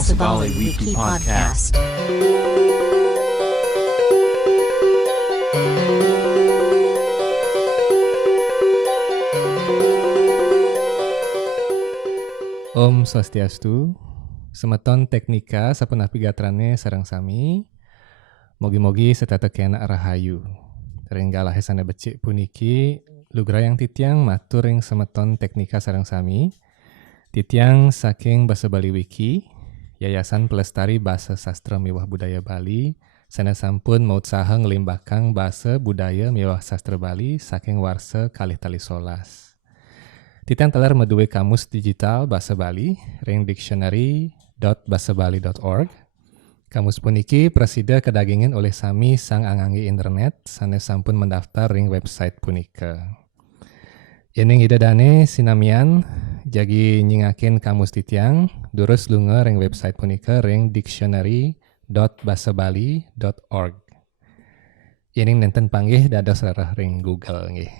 Basabali Wiki Podcast. Om Swastiastu, semeton teknika sapunah pigatrane sareng sami. Mogi-mogi setatekena rahayu. Ringgalah sana becik puniki lugrayang titiang matur ring semeton teknika sareng sami. Titiang saking Basabali Wiki, Yayasan Pelestari Basa Sastra Miwah Budaya Bali, sana sampun mautsaha ngelimbahkang basa budaya miwah sastra Bali saking warsa kalih tali solas. Titiang telar meduwe kamus digital Basa Bali ring dictionary.basabali.org. Kamus puniki presida kedagingin oleh sami sang anganggi internet sanes sampun mendaftar ring website punika. Yening idadane sinamian jagi nyingakin kamus titiang durus lunga ring website punika ring dictionary.basabali.org. Yening nenten panggih dados rarah ring Google nggih.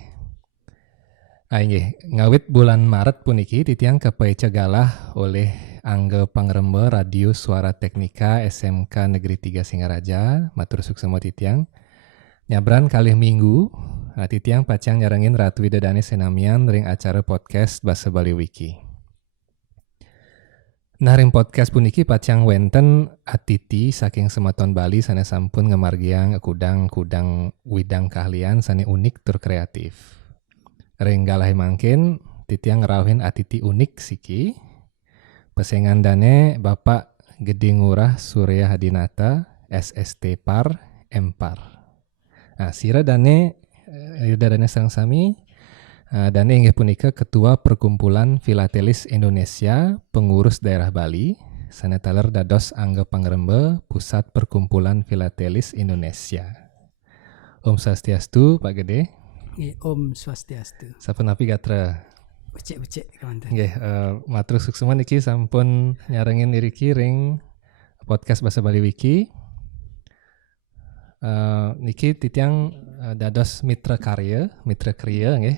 Ngawit bulan Maret puniki titiang kepecagalah oleh Angga Pangrembe Radio Suara Teknika SMK Negeri 3 Singaraja, matur suksema titiang. Nyabran kalih minggu, titiang pacang nyarengin Ratu Widadane senamian ring acara podcast Basabali Wiki. Nah ring podcast puniki pacang wenten atiti saking semeton Bali sane sampun ngemargiang kudang-kudang widang keahlian sane unik tur kreatif. Ring galahe mangkin titiang ngerawin atiti unik siki. Pesengan dane Bapak Gede Ngurah Surya Hadinata SST Par Empar. Nah, sira dane sang sami dane inggih punika Ketua Perkumpulan Filatelis Indonesia Pengurus Daerah Bali sanetaler dados Angga Pangrembe Pusat Perkumpulan Filatelis Indonesia. Om Swastiastu Pak Gede. Om Swastiastu. Sapunapi gatra. Becek kawan. Nggih, matur suksema niki sampun nyarengin niriki ring podcast Basabali Wiki. Niki titiang dados mitra kriya nggih.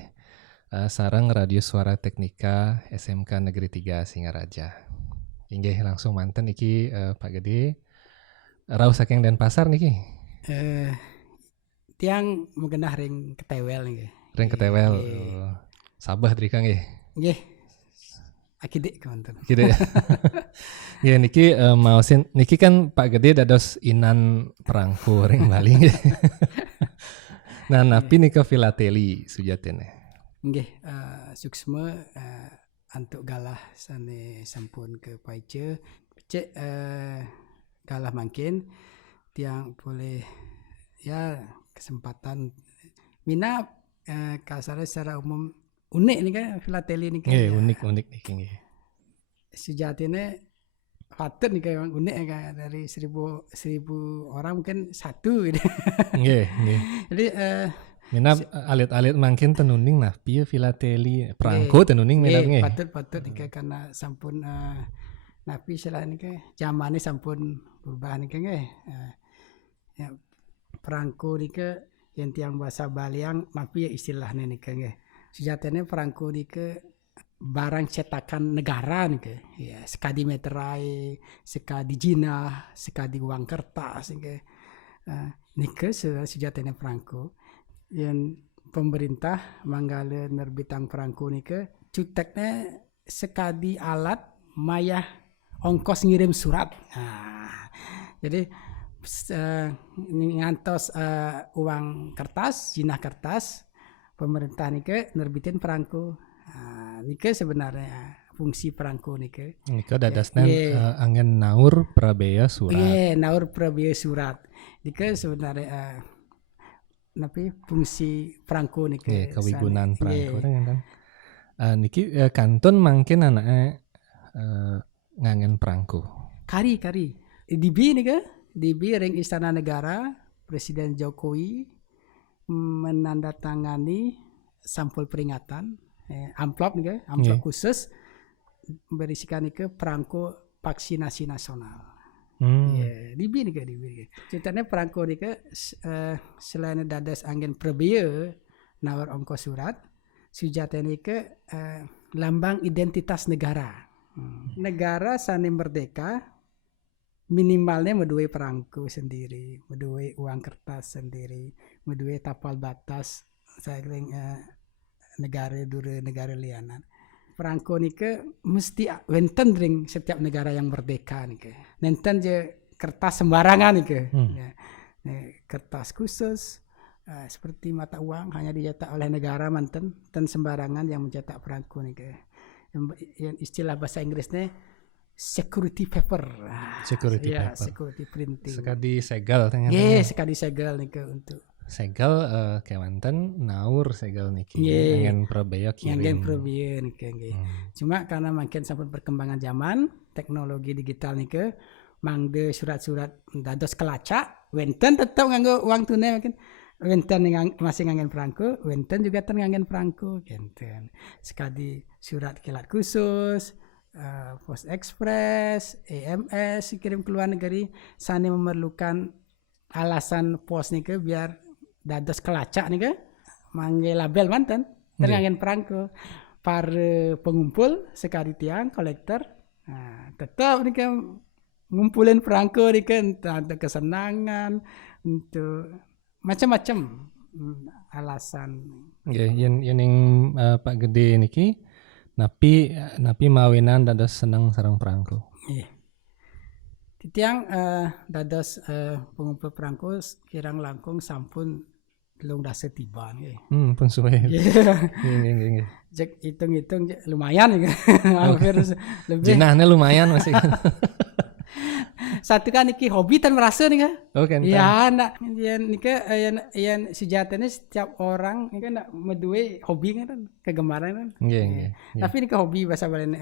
Sareng Radio Suara Teknika SMK Negeri 3 Singaraja. Inggih langsung manten niki Pak Gede. Rauh saking Denpasar niki. Tiang mengenah ring ketewel nggih. Ring ketewel. Sabah drika nggih. Nggih. Akidik kawan. Gitu ya. Ya niki mausin niki kan Pak Gede dados inan perangku ring Bali nggih. Nah, napi nika filateli sujatene. Nggih, suksma antuk galah sane sampun ke paice. Cek galah mangkin tiang boleh ya kesempatan mina kasar secara umum unik nih kan filateli nih kan. Unik niki nggih. Sejatinya patut nih kan unik kan dari 1000 orang mungkin satu gitu. Nggih. Jadi mina alit-alit mangkin tenuning nah piye filateli perangko tenuning mina nggih. Patut nih karena sampun napi selain nih zamane sampun berubah nih kan nggih. Ya perangko nih yang tiang bahasa Bali yang napi istilahnya nih kan nggih. Sejatinya perangko di barang cetakan negara nih ya sekadi meterai, sekadi jinah, sekadi uang kertas nih nih sejatinya perangko yang pemerintah manggale nerbitang perangko nih cuteknya sekadi alat mayah ongkos ngirim surat. Jadi ngantos uang kertas, jinah kertas pemerintah nike nerbitin perangko. Nike sebenarnya fungsi perangko nike. Nike dadasna angin naur prabea surat. Naur prabea surat. Nike sebenarnya napi fungsi perangko nike. Kewibunan perangko kan. Niki kanton mangkin anake ngangen perangko. Kari. DB nike, DB ring Istana Negara Presiden Jokowi menandatangani sampul peringatan amplop khusus berisikan perangko vaksinasi nasional. DB. Ceritanya perangko selain dadas angin prebea nawar ongkos surat, sujatnya lambang identitas negara. Negara sani merdeka minimalnya medue perangko sendiri, medue uang kertas sendiri, medue tapal batas saking negara dure negara lianan. Perangko nike mesti wenten ring setiap negara yang merdeka nike. Nenten je kertas sembarangan nike. Ya. Kertas khusus seperti mata uang hanya dicetak oleh negara manten dan sembarangan yang mencetak perangko nike. Yang istilah bahasa Inggrisnya security paper. Security ya, paper. security printing. Sekadi segel tengah. Sekadi segel nike untuk segel kewanten naur segel niki. Ngen probaya kirim. Ngen probaya nike. Cuma karena makin sampai perkembangan zaman, teknologi digital nike, mangde surat-surat dados kelacak, wenten tetap nganggo uang tunai makin. Wenten masih ngangen perangko, wenten juga ngangen perangko, kenten. Sekali surat kilat khusus, Post Express, EMS kirim ke luar negeri, sani memerlukan alasan pos nih ke biar dados kelacak nih ke, manggil label mantan, ngangen perangko. Para pengumpul sekali tiang kolektor, tetap nih ke ngumpulin perangko nih ke untuk kesenangan, untuk macam-macam alasan. Yang Pak Gede niki napi mawinan dados seneng sareng perangko. Titiang dados pengumpul perangko kirang langkung sampun telung dasa tiba nggih. Pun suwe. Nggih. Jek hitung-hitung lumayan ya. Hampir lebih. Jenahnya lumayan masih. Satu kan iki hobi tan merasa nih kan. Oh kan. Ya nak yang sejatinya setiap orang ini kan medue hobi kan kegemaran kan. Nggih. Tapi ini ke hobi bahasa Bali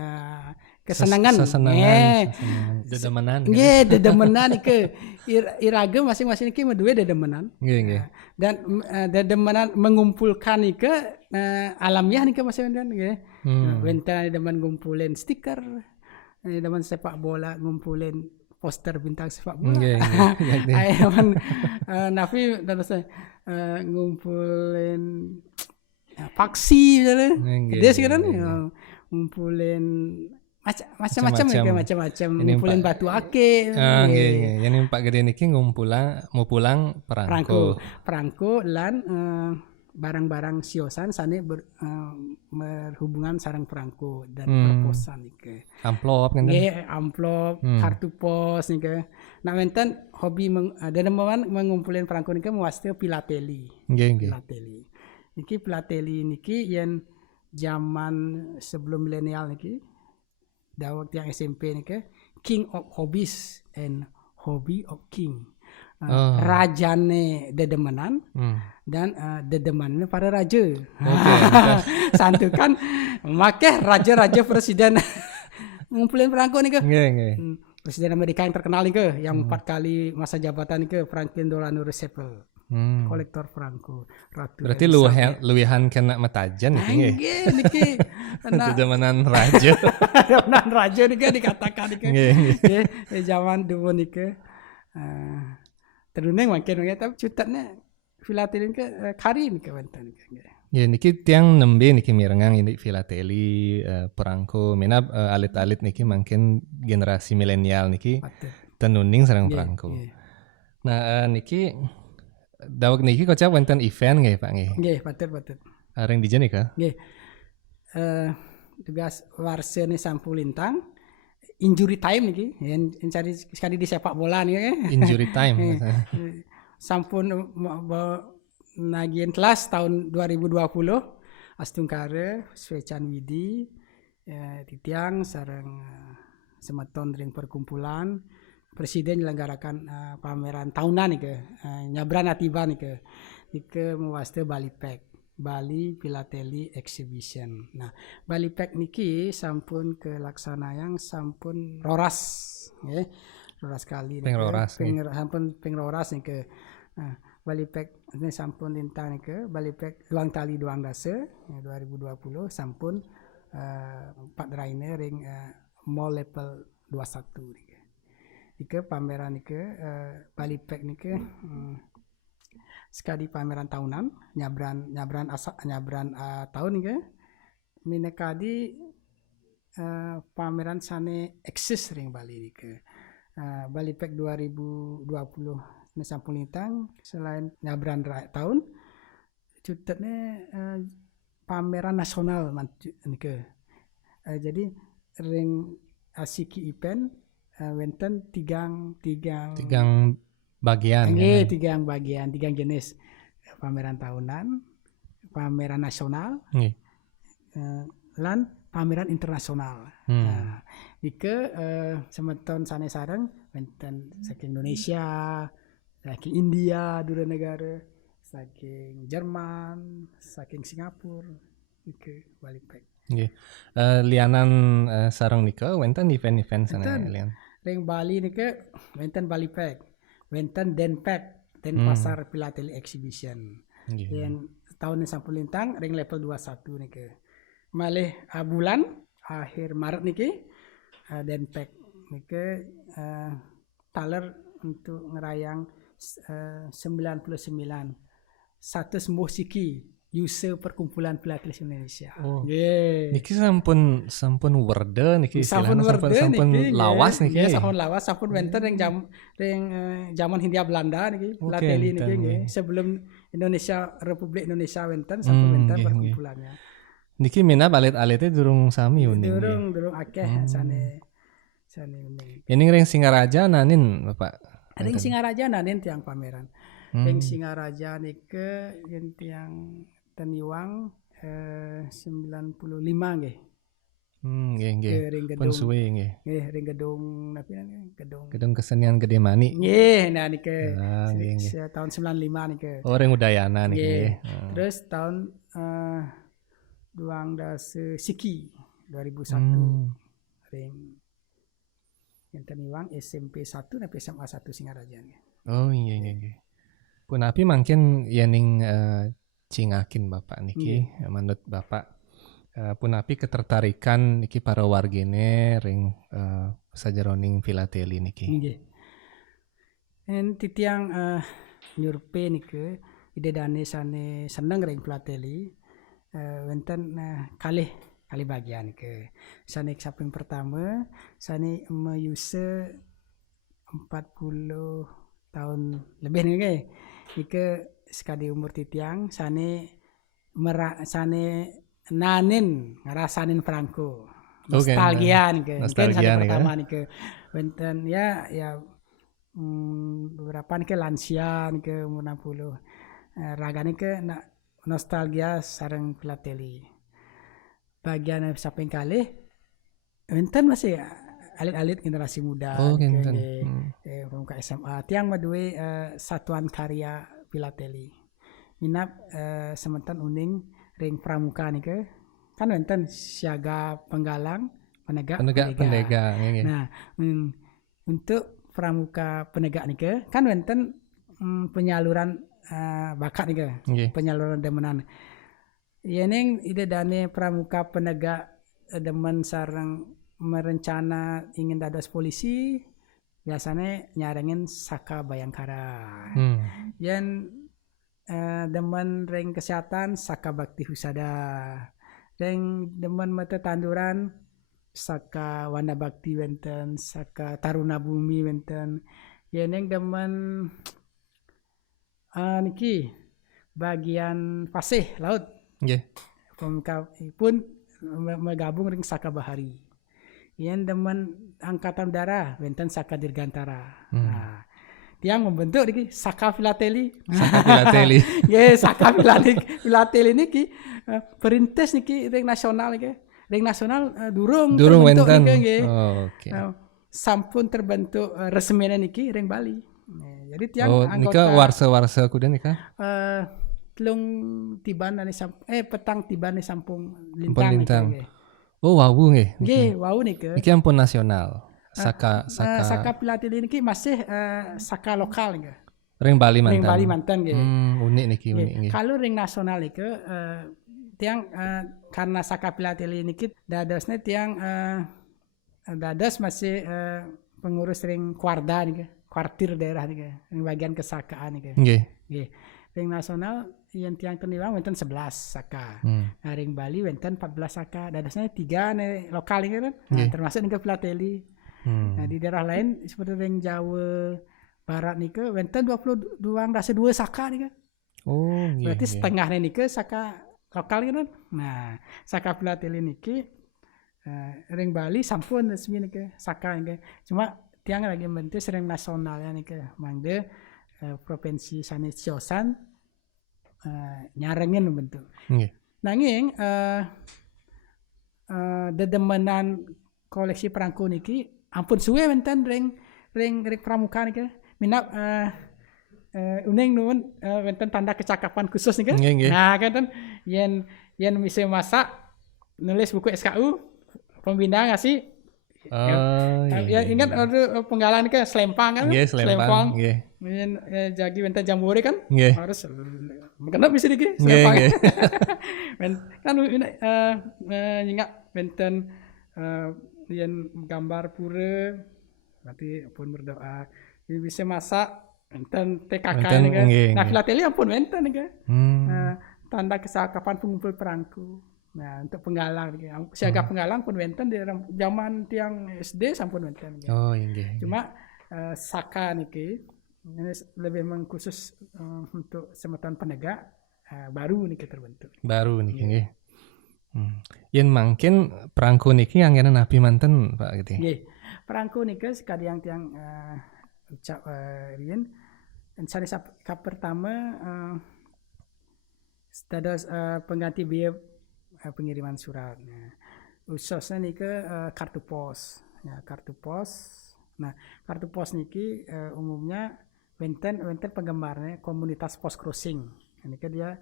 kesenangan. Kesenangan. Dedemenan. Nggih, dedemenan ke iraga masing-masing iki medue dedemenan. Nggih. Dan dedemenan mengumpulkan nih ke alamiah nih ke masing-masing nggih. Wenten dedemen ngumpulin stiker, dedemen sepak bola ngumpulin poster bintang sepak bola. Ayo Nafi terus ngumpulin paksi dia sekarang ngumpulin macam-macam ngumpulin batu ake. Yang Pak Gede niki mau pulang perangko lan barang-barang siosan sane berhubungan sarang perangko dan perposan nike. Amplop kan? Amplop, kartu pos nike. Nah wenten hobi dedemen mengumpulin perangko nike muaste pilateli. Pilateli. Niki pilateli niki yang zaman sebelum milenial niki. Waktu yang SMP nike King of Hobbies and Hobby of King. Rajane dedemenan dan dedemannya para raja. Santu kan makanya raja-raja presiden ngumpulin perangko nih ke. Presiden Amerika yang terkenal nih ke, yang 4 kali masa jabatan nih ke, Franklin Delano Roosevelt. Kolektor perangko. Ratu berarti luwihan kena metajan nih. Niki dedemenan raja. Dedemenan raja nih dikatakan nih ke. Zaman dulu nih ke. Teruneng makin tapi cutatnya filateli ke karin ke wenten ke. Ya niki tiang nembe niki mirengang ini filateli perangko menab alit-alit niki makin generasi milenial niki tenuning sareng perangko. Nah niki dawak niki kocak wenten event nggih Pak nggih. Nggih, patut. Areng dijen ka? Nggih. Tugas warsene sampulintang injury time niki yang cari sekali di sepak bola nih injury time sampun nagian kelas tahun 2020 astungkare Svecan Widi titiang sareng semeton ring perkumpulan presiden menyelenggarakan pameran tahunan nih ke nyabran atiba nih ke mewaste Bali Philately Exhibition. Nah, Bali Pack niki sampun kelaksanaan sampun roras, ya. Roras kali. Sampun roras nih ke Bali Pack ini sampun lintang nih ke Bali Pack luang tali duang dasa 2020 sampun 4 raine ring mall level 21 nih ke. Ike pameran nih ke Bali Pack nih ke sekali pameran tahunan nyabran tahun nih minekadi pameran sane eksis ring Bali nih ke Bali Pack 2020 sampun lintang selain nyabran tahun cututnya pameran nasional jadi ring asiki event wenten tigang bagian tigang jenis pameran tahunan, pameran nasional, lan pameran internasional. Ike semeton sane sareng wenten saking Indonesia, saking India, dua negara, saking Jerman, saking Singapura, ike Bali Pack. Lianan sareng nika wenten event-event sana lian. Ring Bali nike wenten Bali Pack, wenten Denpack, Denpasar Philately Exhibition. Yang tahun sampun lintang ring level 21 nike. Malih bulan akhir Maret niki Denpack nike taler untuk ngerayang 99 satu musiki user perkumpulan Philately Indonesia. Niki sampun werde niki sampun lawas niki. Sampun lawas sampun wenten ring zaman Hindia Belanda niki Philately niki nggih. Sebelum Republik Indonesia wenten sampun wenten perkumpulannya. Niki mina alit-alitnya durung sami uning. Durung akeh sane uning. Ini ring Singaraja nanin Bapak. Ring Singaraja nanin tiang pameran. Ring Singaraja nike yen tiang Teniwang 95 nggih. Nggih. Ring Pun gedung. suwe nggih. Nggih, ring gedung napa Gedung Kesenian Gede Mani. Nggih, nah nike. Nggih. Tahun 95 nike. Oh, ring Udayana niki. Terus tahun Duang Dase Siki 2001. Ring yang Teniwang SMP 1 sampai SMA 1 Singaraja nggih. Oh, nggih. Punapi mangkin yening cingakin Bapak niki menurut Bapak punapi ketertarikan niki para wargine ring sajeroning Philately niki. Nggih. En titiang nyurpe niki ide dane sane seneng ring Philately wenten kalih bagian niki. Sane samping pertama sane meuse 40 tahun lebih niki. Niki sekali umur titiang sane nanin ngerasanin Franco nostalgia nih nostalgia nih pertama nih wenten ya beberapa nih lansia nih umur 60 raga nih nostalgia sareng Philately bagian samping kali wenten masih alit-alit generasi muda ke SMA tiang madue satuan karya Philately minap sementan uning ring pramuka nih kan wenten siaga penggalang penegak. Nah untuk pramuka penegak nih kan wenten penyaluran bakat nih penyaluran demenan ya neng ide dane pramuka penegak demen sareng merencana ingin dados polisi biasanya nyarengin Saka Bayangkara. Yang demen ring kesehatan Saka Bakti Husada. Ring demen mata tanduran Saka Wanda Bakti wenten, Saka Taruna Bumi wenten. Yang demen niki bagian pasih laut. Pun menggabung ring Saka Bahari. Yang demen angkatan udara wenten Saka Dirgantara. Nah, tiang membentuk niki Saka Philately. Saka Philately niki perintis niki ring nasional niki. Ring nasional durung terbentuk niki. Sampun terbentuk resmine niki ring Bali. Jadi tiang anggota warsa kuda nika. Telung tiban petang tiban sampung lintang. Oh, wawu nggih. Nggih, wawu niki. Niki ampun nasional. Saka Philately niki masih Saka lokal nggih. Ring Bali mantan nggih. Unik niki. Kalau ring nasional niki tiang karena Saka Philately niki dadosnya tiang dados masih pengurus ring Kuarda niki, kuartir daerah niki, ring bagian kesakaan niki. Nggih. Ring nasional yang tiang Teniwang wenten 11 Saka. Nah, ring Bali wenten 14 Saka. Dadasnya 3 nih lokal ini kan. Nah, termasuk nih Philately. Nah, di daerah lain seperti yang Jawa Barat nih ke wenten 22 rasa 2 saka nih ke. Oh, Berarti setengahnya nih ke saka lokal kan. Nah, saka Philateli niki ring Bali sampun resmi nih ke saka nih ke. Cuma tiang lagi bentuk sering nasionalnya nih ke mangde provinsi sanes Siosan nyarengin bentuk. Nanging dedemenan koleksi perangko niki ampun suwe wenten ring pramuka niki. Minap uning nuwun wenten tanda kecakapan khusus nih kan. Nah kan yen bisa masak nulis buku SKU pembina ngasih. Ya ingat penggalan ke selempang kan? Selempang. Yen jagi wenten jambore kan harus kenapa bisa diki selempang. Kan ingat wenten yen gambar pura berarti pun berdoa bisa masak enten TKK ini kan. Nah Philateli ampun wenten nih kan. Tanda kesakapan pengumpul perangko. Nah untuk penggalang siaga penggalang pun wenten di zaman tiang SD sampun wenten. Oh iya. Cuma saka niki ini lebih mengkhusus untuk semeton penegak baru niki terbentuk. Baru niki nggih. Yen mangkin perangko niki anggenan napi manten Pak gitu. Nggih. Perangko niki sekadang tiang ucap riyen sari kap pertama status pengganti biaya pengiriman surat. Nah, khususnya niki kartu pos. Ya, kartu pos. Nah, kartu pos niki umumnya wenten penggemarnya komunitas pos crossing. Niki dia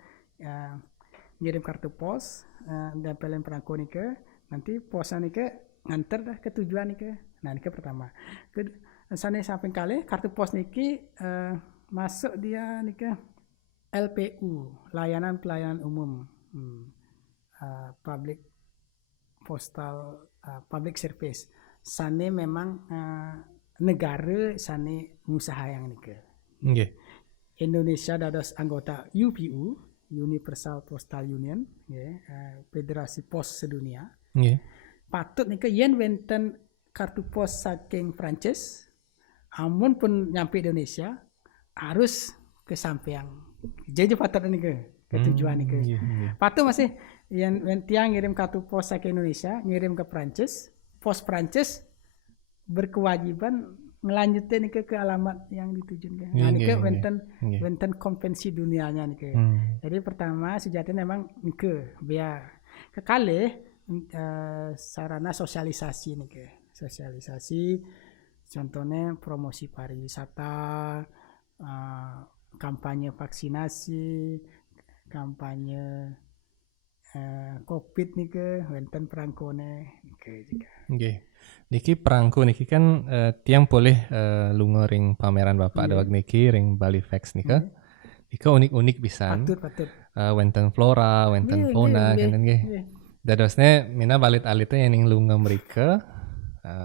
ngirim kartu pos dan pelem perangko niki nanti posnya niki nganter dah ke tujuan niki. Nah, niki pertama. Sane samping kali kartu pos niki masuk dia niki LPU, layanan pelayanan umum. Public postal public service. Sane memang negara sane usaha yang niki. Indonesia dados anggota UPU, Universal Postal Union, Federasi Pos Sedunia. Patut niki yen wenten kartu pos saking Prancis, amun pun nyampe Indonesia harus ke sampeang. Jadi patut niki ke tujuan niki. Patut masih yang tiang ngirim kartu pos ke Indonesia, ngirim ke Prancis, pos Prancis berkewajiban melanjutkan ke alamat yang dituju. Nah, ini wenten konvensi dunianya nih. Jadi pertama sejatinya memang nike biar kekali sarana sosialisasi nih. Sosialisasi, contohnya promosi pariwisata, kampanye vaksinasi, kampanye COVID nih ke wenten perangkone ke juga. Niki perangko niki kan tiang boleh lunga ring pameran Bapak ada niki ring Bali Fax nika. Nika unik-unik pisan. Patut. Wenten flora, wenten fauna kan nggih. Dadosne mina balit-alitnya yang lunga mereka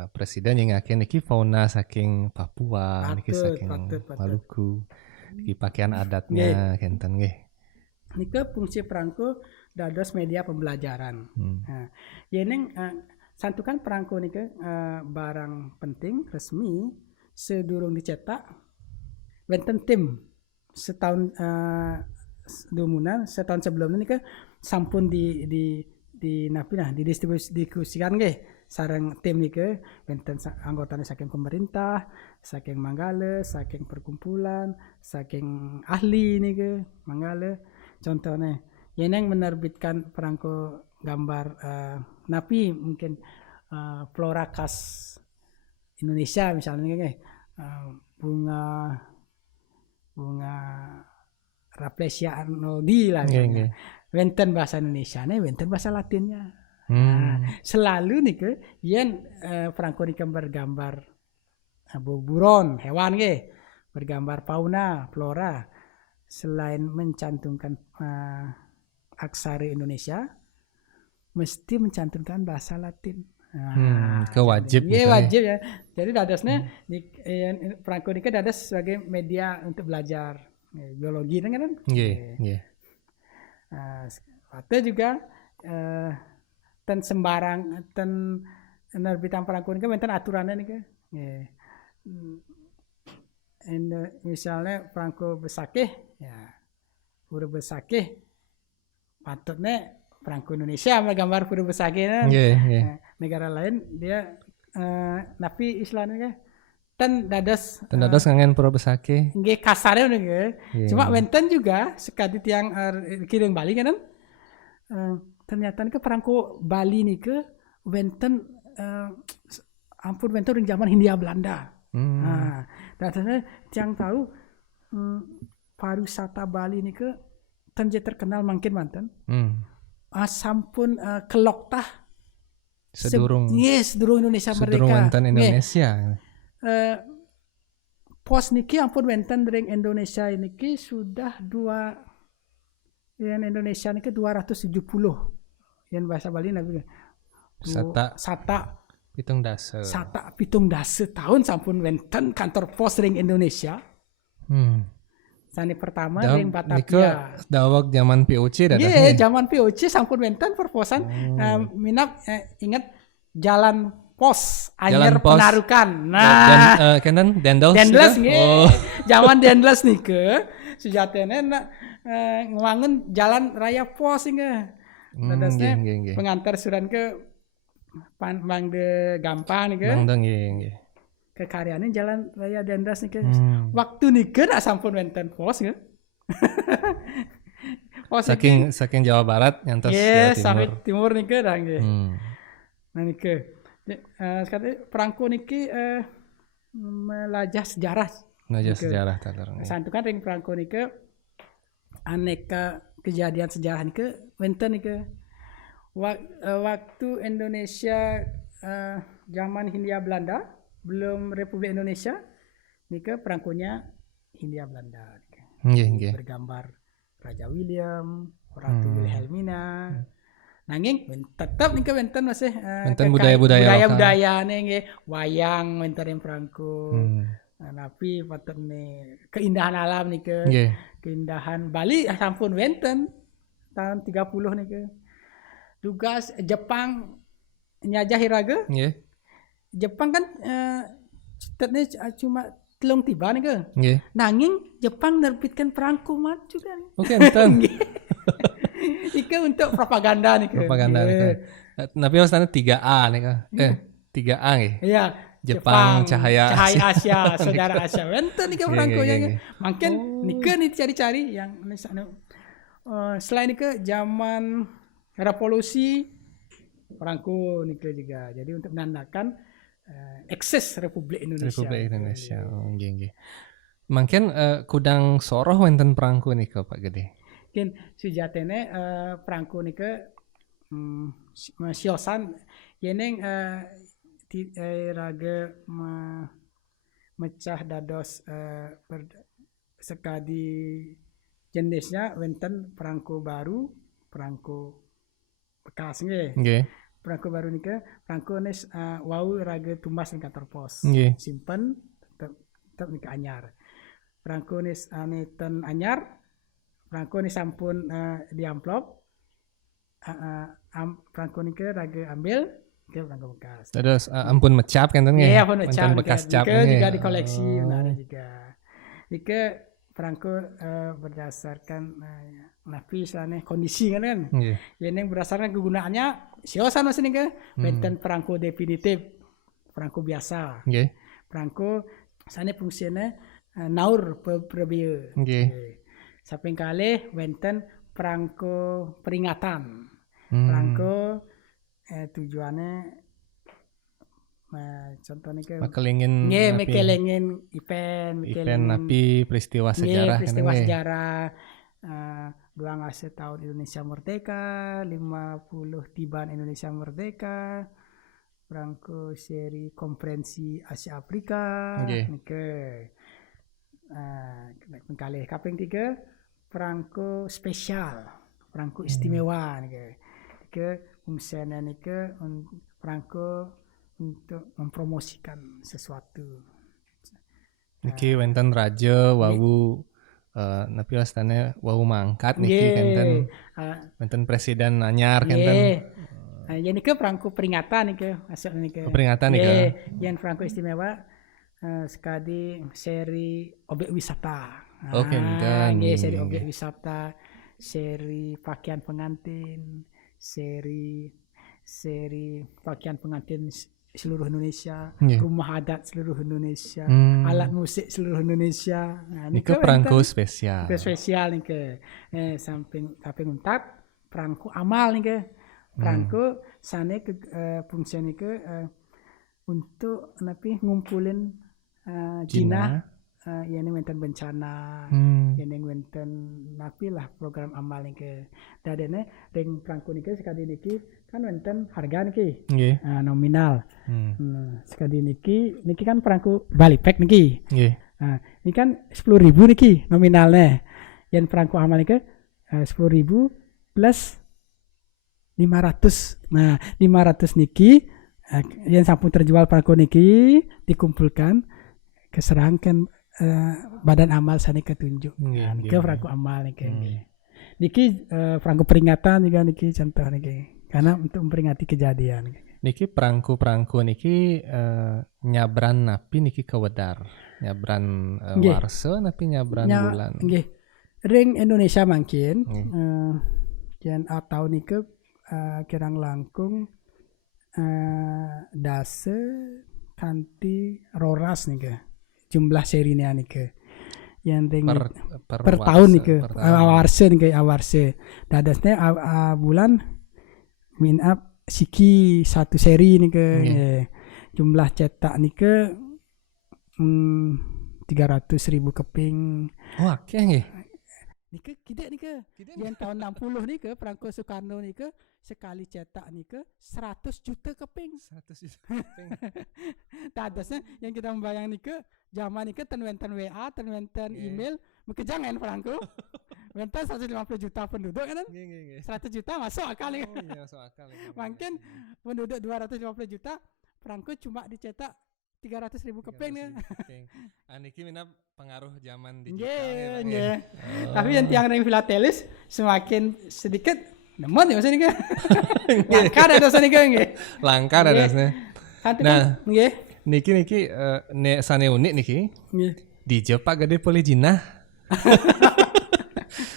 presiden yang akhir niki fauna saking Papua, niki saking Maluku. Niki pakaian adatnya kenten nggih. Nika fungsi perangko dados media pembelajaran. Nah, yeneng santukan perangko nika barang penting resmi sedurung dicetak wenten tim setahun dumunan setahun sebelumnya nika sampun di didistribusikan nggih sareng tim nika wenten anggotanya saking pemerintah, saking manggale, saking perkumpulan, saking ahli nika manggale. Contohnya yeneng menerbitkan perangko gambar napi mungkin flora khas Indonesia misalnya bunga Rafflesia arnoldi lah wenten bahasa Indonesia nih wenten bahasa Latinnya. Selalu nih ke yen perangko nih bergambar buron hewan bergambar fauna flora selain mencantumkan aksara Indonesia mesti mencantumkan bahasa Latin. Wajib ya. Jadi dadasnya perangko ini dadas sebagai media untuk belajar biologi kan? Atau juga ten sembarang ten nerbitan perangko niki wonten aturannya niki. Nggih. Misalnya perangko besakeh ya pura besakeh patutnya perangko Indonesia gambar pura besakeh kan. Negara lain dia napi istilahnya ten dados ngangen pura besakeh. Nggih kasarnya nggih. Cuma wenten juga sekali tiang kiring Bali kan. Ternyata niki perangko Bali niki wenten ampun wenten ring zaman Hindia Belanda. Dan yang tahu pariwisata Bali ini ke tenje terkenal makin manten. Sampun kelok tah sedurung Indonesia merdeka. Sedurung wonten Indonesia. Pos niki ampun wonten ring Indonesia niki sudah Indonesia niki 270. Yang bahasa Bali nabi. Sata pitung dase tahun sampun wenten kantor pos ring Indonesia. Sani pertama ring Batavia. Dawak zaman POC Iya, zaman POC sampun wenten perposan. Minap ingat jalan pos Anyer Penarukan. Nah, kenen Dendles nggih. Zaman Dendles nike sejatene ngewangun jalan raya pos nggih. Dadasnya pengantar suran ke Bang de gampang nih kan. Bang nggih. Kekaryane jalan raya Dendles nih kan. Waktu nih kan sampun wenten pos kan. Saking Jawa Barat nyantos Jawa Timur. sampai timur nih kan nggih. Nah nih ke. Sekarang perangko niki melajah sejarah. Sejarah tatar. Santukan ring perangko niki aneka kejadian sejarah niki wenten niki. Waktu Indonesia zaman Hindia Belanda belum Republik Indonesia nika perangkonya Hindia Belanda bergambar Raja William, Ratu Wilhelmina. Nanging tetap nika wenten masih budaya nggih wayang wenten yang perangko. Tapi patene keindahan alam nika. Keindahan Bali sampun wenten tahun 30 nika. Tugas Jepang nyajah hiraga. Jepang kan cetatnya cuma telung tiba nih ke. Nanging Jepang nerbitkan perangko maju kan. Oke, enten. Ika untuk propaganda nih ke. Tapi maksudnya 3A nih ke. 3A nih. Iya. Jepang, Cahaya Asia, Saudara Asia. Enten nih ke perangko ya. Makin nih cari-cari yang selain itu zaman revolusi perangko nike juga. Jadi untuk menandakan eksis Republik Indonesia. Nggih. Mungkin kudang soroh wonten perangko nike Pak Gede. Mungkin sejatene perangko nike siosan yeneng raga mecah dados sekadi jenisnya wonten perangko baru, perangko bekas nggih. Perangko baru nika perangko nes wau raga tumbas ning kantor pos. Simpen tetep nika anyar. Perangko nes ten anyar. Perangko nes sampun di amplop. Perangko nika raga ambil ke perangko bekas. Terus ampun mecap kan nggih. Iya, ampun mecap bekas cap juga di koleksi menarik juga. Nika perangko berdasarkan napi istilahnya kondisi kan. Yang berdasarkan kegunaannya siosan masih nih benten perangko definitif, perangko biasa. Perangko sana fungsinya naur perbeu. Samping kali benten perangko peringatan. Perangko tujuannya contohnya ke mekelingin event napi peristiwa sejarah sejarah 2 tahun Indonesia merdeka, 50 tiban Indonesia merdeka, perangko seri konferensi Asia Afrika kali kaping 3 perangko spesial, perangko istimewa ke fungsinya ke perangko untuk mempromosikan sesuatu. Niki wonten raja wawu napi wastane wau mangkat niki kenten wonten presiden anyar kenten Jadi ke perangko peringatan nih ke masuk nih ke. Peringatan nih ke. Yang perangko istimewa sekali seri objek wisata. Oke, dan Seri objek wisata, seri pakaian pengantin, seri pakaian pengantin seluruh Indonesia, rumah adat seluruh Indonesia, alat musik seluruh Indonesia. Ini ke perangko spesial. Spesial nih ke. Samping untap perangko amal nih ke. Perangko sana ke fungsi nih ke untuk ngumpulin jinah yang wenten bencana, yang wenten napi lah program amal nih ke. Dadene ring perangko nih ke sekali niki kan wenten harga niki nominal. Sekali niki kan perangko Bali Pack niki. Ini kan 10.000 niki nominalnya. Yang perangko amal niki 10.000 plus 500. Nah, 500 niki yang sampun terjual perangko niki dikumpulkan keserangkan badan amal sana ketunjuk. Niki perangko amal niki. Niki perangko peringatan juga niki contoh niki. Karena untuk memperingati kejadian. Niki perangko niki nyabran napi niki ke wedar. Nyabran warsa napi nyabran bulan. Nggih. Ring Indonesia mungkin yang atau niki kirang langkung dase kanti roras nih ke jumlah serinya nih ke yang ring per tahun nih ke awarse nih ke awarse dadasnya bulan min up siki satu seri nih ke jumlah cetak nih ke 300.000 keping. Oke nggih. Nika tidak nika yang tahun 60 nika perangko Soekarno nika sekali cetak nika 100 juta keping. 100 juta keping. Tadasnya yang kita membayang nika zaman nika ten-wenten WA, ten-wenten email, mekejangan perangko. Wenten 150 juta penduduk kan? 100 juta masuk akal nih. Oh iya masuk akal. Mungkin penduduk 250 juta perangko cuma dicetak 300.000 keping ya. Niki mina pengaruh zaman digital ya. Tapi yang tiang ring filatelis semakin sedikit nemen ya maksudnya. Langka ada dosa nika nggih. Langka ada dosanya. Nah, nggih. Niki sane unik niki. Di Jepang gede poli jinah.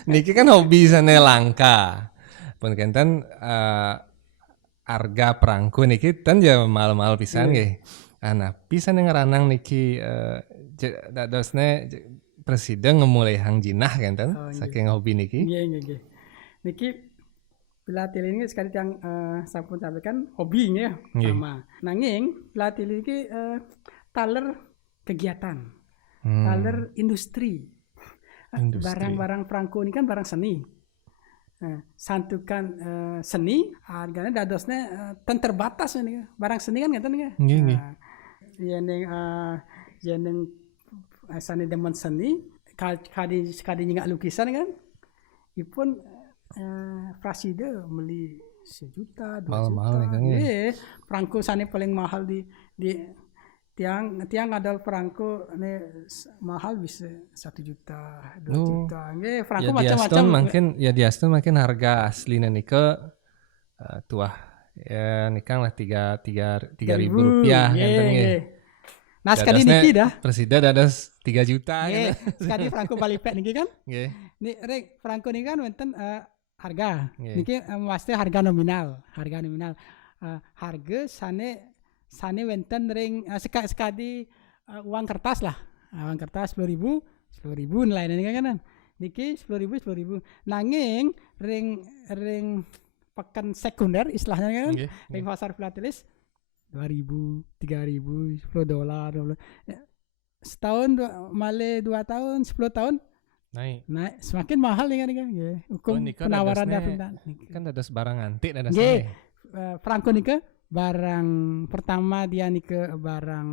Niki kan hobi sane langka. Pun kenten harga perangko niki tan ya mal-mal pisan nggih. Nah, pisan yang ngeranang niki dadosne presiden ngemulai hang jinah kan tan saking hobi niki. Nggih. Niki pelatih ini sekali yang sampun sampaikan hobinya sama. Nanging pelatih ini taler kegiatan. Taler industri. Barang-barang perangko ini kan barang seni. Santukan seni harganya dadosnya terbatas ini barang seni kan ngeten ya. Yang sani demen seni kadi nyingak lukisan kan ipun prasida beli 1 juta 2 juta. Perangko sani paling mahal di tiang adal perangko ini mahal bisa 1 juta 2 juta. Nggih, perangko macam-macam. Mungkin ya di Aston mungkin harga aslinya nih ke tuah ya nikang lah 3.000 rupiah kan nggih. Nah sekali niki dah. Presiden ada 3 juta kan. Sekali perangko Bali Pack niki kan. Nggih. Nih rek perangko niki kan wonten harga. Niki mesti harga nominal. Harga sane wenten ring sekali uang kertas lah. Uang kertas 10.000 nilainya niki kan. Niki 10.000. Nanging ring pekan sekunder istilahnya kan. Ring pasar filatelis 2.000, 3.000, $10. Setahun 2 tahun, 10 tahun naik semakin mahal nih kan hukum penawaran dan kan ada barang antik ada perangko nika barang pertama dia nika barang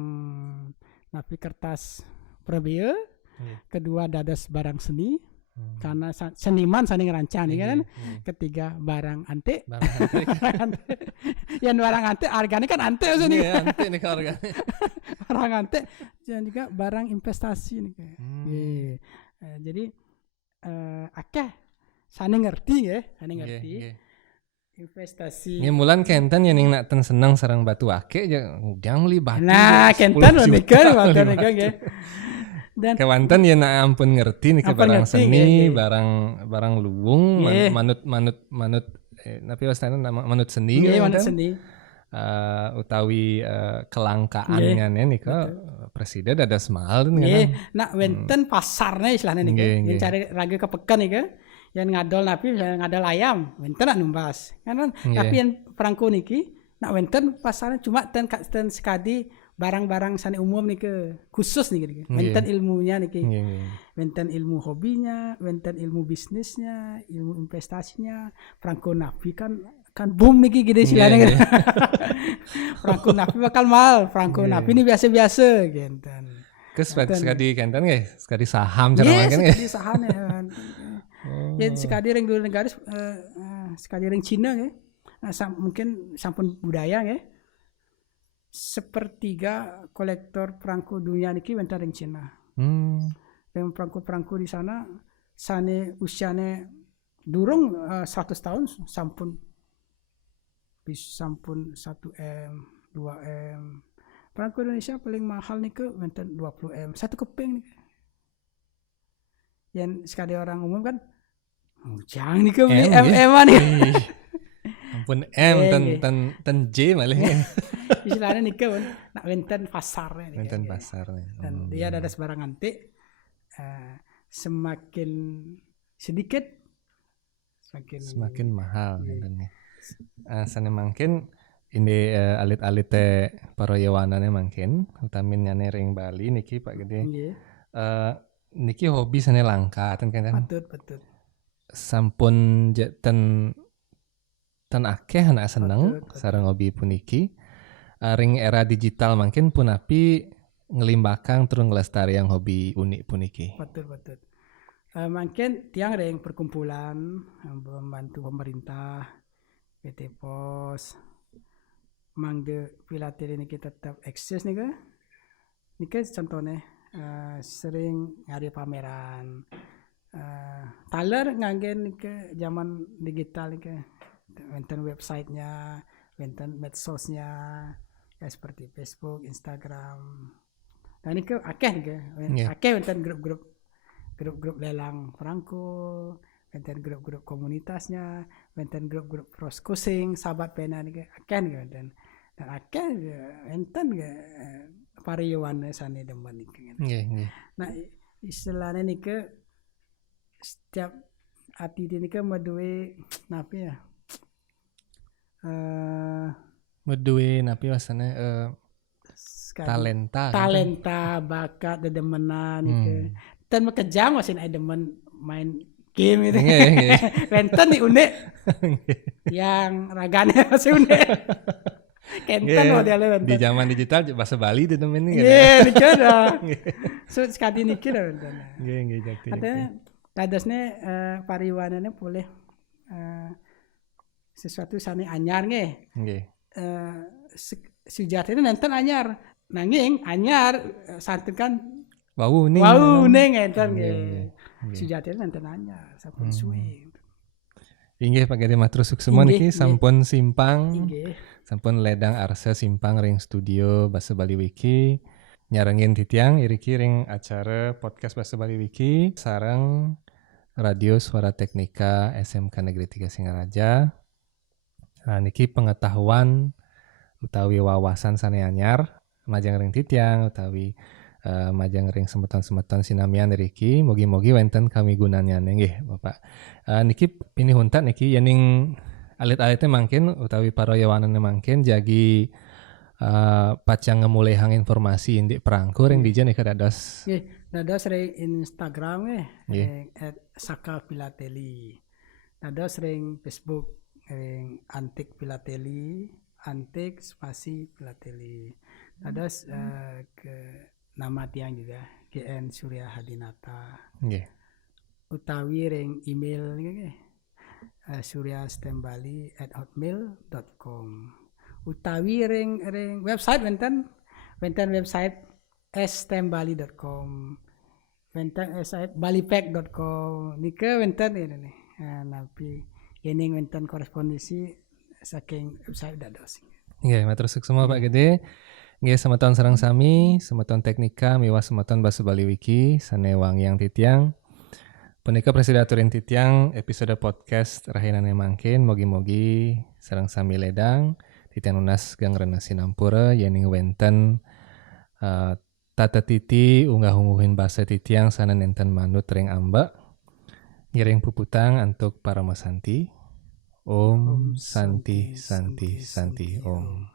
napi kertas prebea kedua dadas barang seni karena seniman saling ngerancang kan ketiga barang antik yang barang antik harganya kan antik antik nih harganya barang antik dan juga barang investasi nih jadi akeh saling ngerti ya investasi. Nge mulan kenten yang nak ten seneng sarang batu ake aja udang li batu. Nah, je, 10 kenten juta nikah li waktu batu. nikah ya. Dan Kewanten ya nak ampun ngerti nih ke Ampun barang ngerti, seni, ya. barang luwung, Iya. manut tapi wasana nama manut seni nggih kan? mana seni. Utawi kelangkaannya nih ke presiden ada semal kan? Nggih, nak wenten pasarnya istilahnya nih Nggih, yang nggih. cari ragi kepekan nih yang ngadol napi misalnya ngadol ayam wenten nak numbas kan Nggih. tapi yang perangko niki nak wenten pasarnya cuma ten sekadi barang-barang sani umum nih khusus nih wenten ilmunya nih wenten ilmu hobinya wenten ilmu bisnisnya ilmu investasinya perangko napi kan boom nih gede istilahnya kan perangko napi bakal mal perangko napi ini biasa-biasa gitu. Kes sekali kenten nggih, sekali saham cara makan nggih. Sekali saham ya. Ya sekali ring dua negara sekali ring Cina ya. Mungkin sampun budaya ya. Sepertiga kolektor perangko dunia niki wenten ring Cina. Dan perangko-perangko di sana sane usiane durung 100 tahun sampun 1M, 2M. Perangko Indonesia paling mahal nih wenten 20M. 1 keping nih. Yang sekali orang umum kan jangan nih beli M-an nih. Ampun M ten J malah. Istilahnya nih nak wenten pasarnya nih. Wenten pasarnya. Dan dia ada sebarang antik semakin sedikit semakin mahal gitu. Sana mungkin ini alit-alit para yawanane mungkin utamin nyane ring Bali niki Pak Gede. Niki hobi sana langka ten kan. Betul. Sampun ten akeh anak seneng sareng hobi puniki. Ring era digital mungkin pun api ngelimbakang terus ngelestarian hobi unik puniki. Betul. Mungkin tiang ring perkumpulan membantu pemerintah PT Pos mangde filateli ini kita tetap eksis nih contohnya sering ngari pameran taler nganggen ke zaman digital nih wenten websitenya wenten medsosnya ya seperti Facebook, Instagram. Nah ini akeh nih akeh wenten grup lelang perangko, wenten grup komunitasnya, wenten grup proskusing, sahabat pena nih akeh nih wenten. Dan akeh wenten pariyowan sane demen nih. Nah istilahnya nih setiap hati ini medue napi ya. Medue napi wasana talenta bakat dedemenan nih dan makejang masih ada demen main game itu. Wenten nih unik. Yang raganya masih unik. Kenten modelnya wenten. Di zaman digital bahasa Bali itu temen nih. Iya, dikira. So sekali niki lah wenten. Nggih, jakti. Katanya kadasnya pariwanannya boleh sesuatu sane anyar nggih. Nggih. Sejatinya nenten anyar. Nanging anyar santun kan Wau ning enten nggih. Sejatinya nenten anyar sampun suwe. Inggih Pak Gede matur suksema niki sampun simpang. Inggih. Sampun ledang arsa simpang ring studio Basa Bali Wiki. Nyarengin titiang iriki ring acara podcast Basa Bali Wiki sareng Radio Suara Teknika SMK Negeri 3 Singaraja. Nah, niki pengetahuan utawi wawasan sane anyar majang ring titiang utawi majang ring semeton-semeton sinamian riki mogi-mogi wenten kami gunanya nggih Bapak. Niki pinihuntat niki yening alit-alitnya mungkin utawi para yawanannya mungkin jagi pacang ngemulehang informasi indik perangko ring dijan ika dados. Nggih, dados ring Instagram @saka_filateli. Dados ring Facebook ring Antik Filateli, Antik spasi Filateli. Dados ke nama tiang juga GN Surya Hadinata. Nggih. Utawi ring email nggih. suryastembali@hotmail.com. Utawi ring website wenten website stembali.com. Wenten website balipack.com. Nika wenten ini nih. Napi yening wenten korespondensi saking saya dados. Nggih, matur suwun semua Pak Gede. Nggih, semeton sareng sami, semeton teknika miwah semeton basa Bali Wiki sane wangyang titiang. Punika presidaturin titiang episode podcast rahinane mangkin mogi-mogi sareng sami ledang titiang nunas gang rena sinampura yening wenten tata titi unggah-ungguhin basa titiang sana nenten manut ring amba. Ngiring puputang untuk para masanti. Om Santi Santi Santi Om.